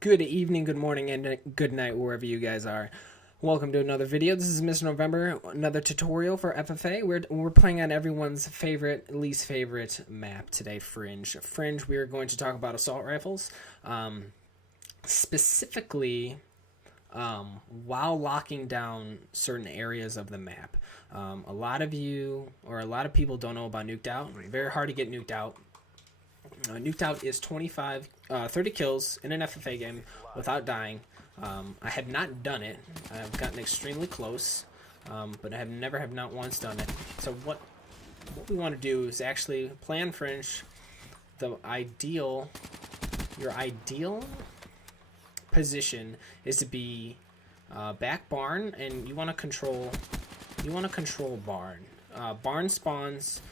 Good evening, good morning, and good night wherever you guys are. Welcome to another video. This is Mr. November, another tutorial for FFA. We're playing on everyone's least favorite map today, Fringe. Fringe, we are going to talk about assault rifles, specifically while locking down certain areas of the map. A lot of people don't know about nuked out. Very hard to get nuked out. Nuked out is 30 kills in an FFA game without dying. I have not done it. I've gotten extremely close, but I have not once done it. So what we want to do is actually plan Fringe. Your ideal position is to be back barn, and you want to control barn. Barn spawns.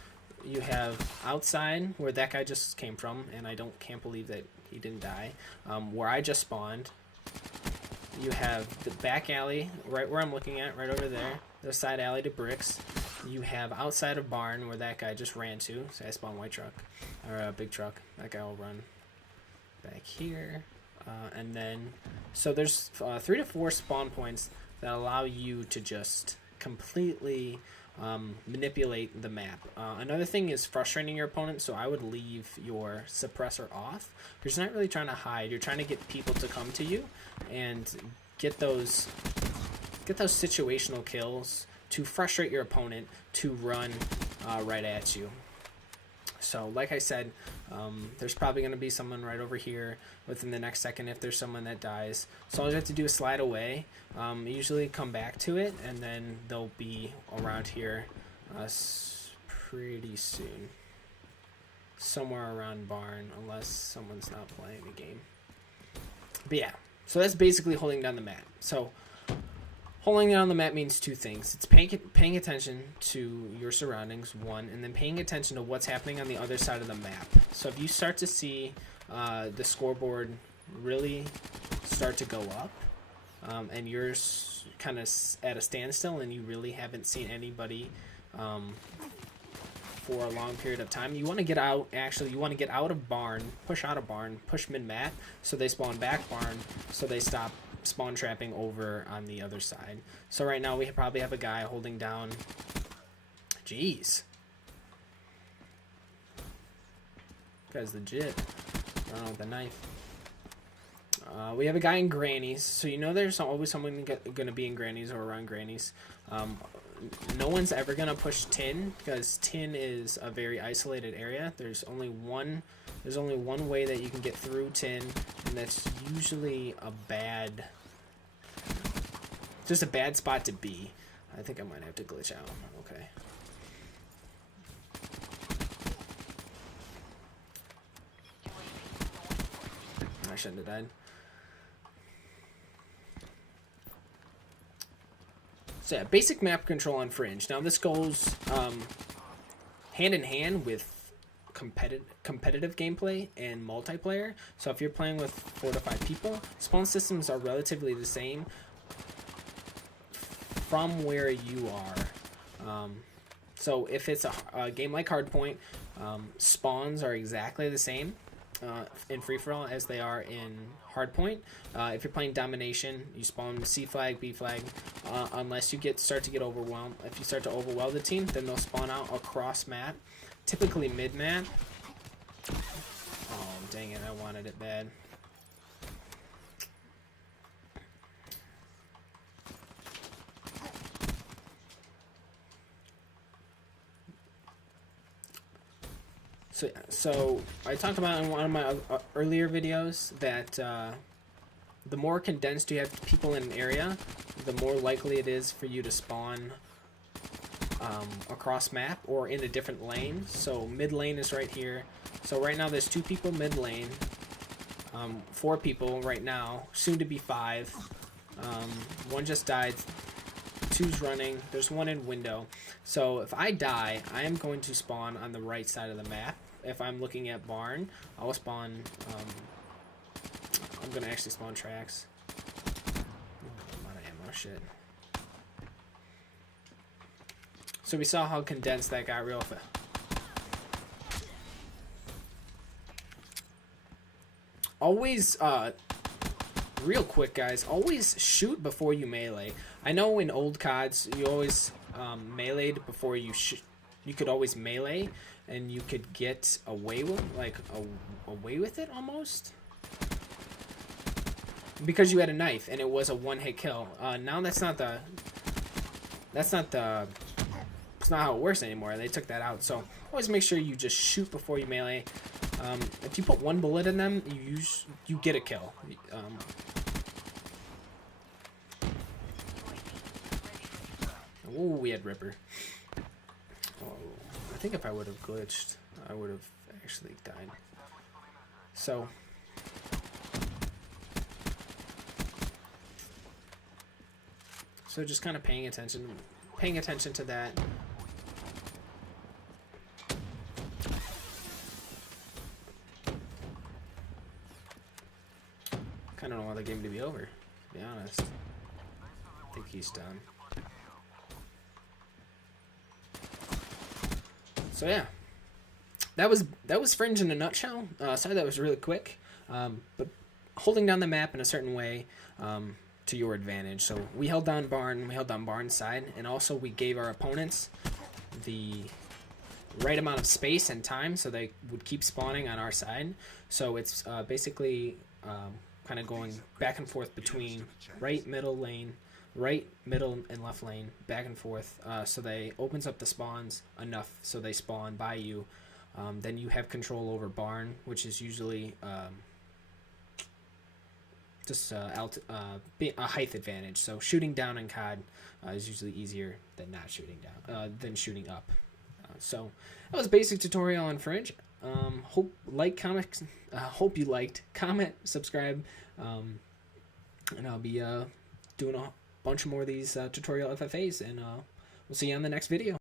You have outside where that guy just came from, and I can't believe that he didn't die. Where I just spawned. You have the back alley right where I'm looking at, right over there. The side alley to bricks. You have outside of barn where that guy just ran to. So I spawned white truck or a big truck. That guy will run back here, and then so there's 3 to 4 spawn points that allow you to just completely manipulate the map. Another thing is frustrating your opponent, so I would leave your suppressor off. You're just not really trying to hide. You're trying to get people to come to you and get those situational kills to frustrate your opponent to run right at you. So like I said, there's probably going to be someone right over here within the next second if there's someone that dies. So all you have to do is slide away, usually come back to it, and then they'll be around here pretty soon. Somewhere around barn, unless someone's not playing the game. But yeah, so that's basically holding down the map. So holding down the map means two things. It's paying attention to your surroundings, one, and then paying attention to what's happening on the other side of the map. So if you start to see the scoreboard really start to go up, and you're kind of at a standstill and you really haven't seen anybody for a long period of time, you want to get out. Actually, you want to get out of barn, push out of barn, push mid-map, so they spawn back barn, so they stop spawn trapping over on the other side. So right now we probably have a guy holding down. Jeez, guy's legit. I don't know, with the knife. We have a guy in grannies, so you know there's always someone gonna be in grannies or around grannies. No one's ever gonna push tin because tin is a very isolated area. There's only one way that you can get through tin, and that's usually just a bad spot to be. I think I might have to glitch out. Okay. I shouldn't have died. So yeah, basic map control on Fringe. Now this goes hand in hand with competitive gameplay and multiplayer. So if you're playing with 4 to 5 people, spawn systems are relatively the same from where you are. So if it's a game like Hardpoint, spawns are exactly the same in free-for-all as they are in Hardpoint. If you're playing Domination, you spawn C flag, B flag, unless you start to get overwhelmed. If you start to overwhelm the team, then they'll spawn out across map, typically mid-map. Oh, dang it, I wanted it bad. So I talked about in one of my earlier videos that the more condensed you have people in an area, the more likely it is for you to spawn across map or in a different lane. So mid lane is right here. So right now there's 2 people mid lane, 4 people right now, soon to be 5. 1 just died. 2's running. There's 1 in window. So if I die, I am going to spawn on the right side of the map. If I'm looking at barn, I'll spawn. I'm gonna actually spawn tracks. I'm out of ammo. Shit. So we saw how condensed that got real fast. always real quick, guys, always shoot before you melee. I know in old CODs you always meleeed before you you could always melee, and you could get away with away with it almost because you had a knife and it was a one-hit kill. Now it's not how it works anymore. They took that out. So always make sure you just shoot before you melee. If you put one bullet in them, you get a kill. Oh, we had Ripper. Oh, I think if I would have glitched, I would have actually died. So just kind of paying attention to that. Kind of don't want the game to be over, to be honest. I think he's done. So yeah, that was Fringe in a nutshell. Sorry that was really quick, but holding down the map in a certain way to your advantage. So we held down Barn, we held down Barn's side, and also we gave our opponents the right amount of space and time so they would keep spawning on our side. So it's basically kind of going back and forth between right, middle, and left lane, back and forth. So they opens up the spawns enough so they spawn by you. Then you have control over Barn, which is usually just a height advantage. So shooting down in COD is usually easier than not shooting down, than shooting up. So that was a basic tutorial on Fringe. Hope you liked. Comment, subscribe, and I'll be doing a bunch more of these tutorial FFAs, and we'll see you on the next video.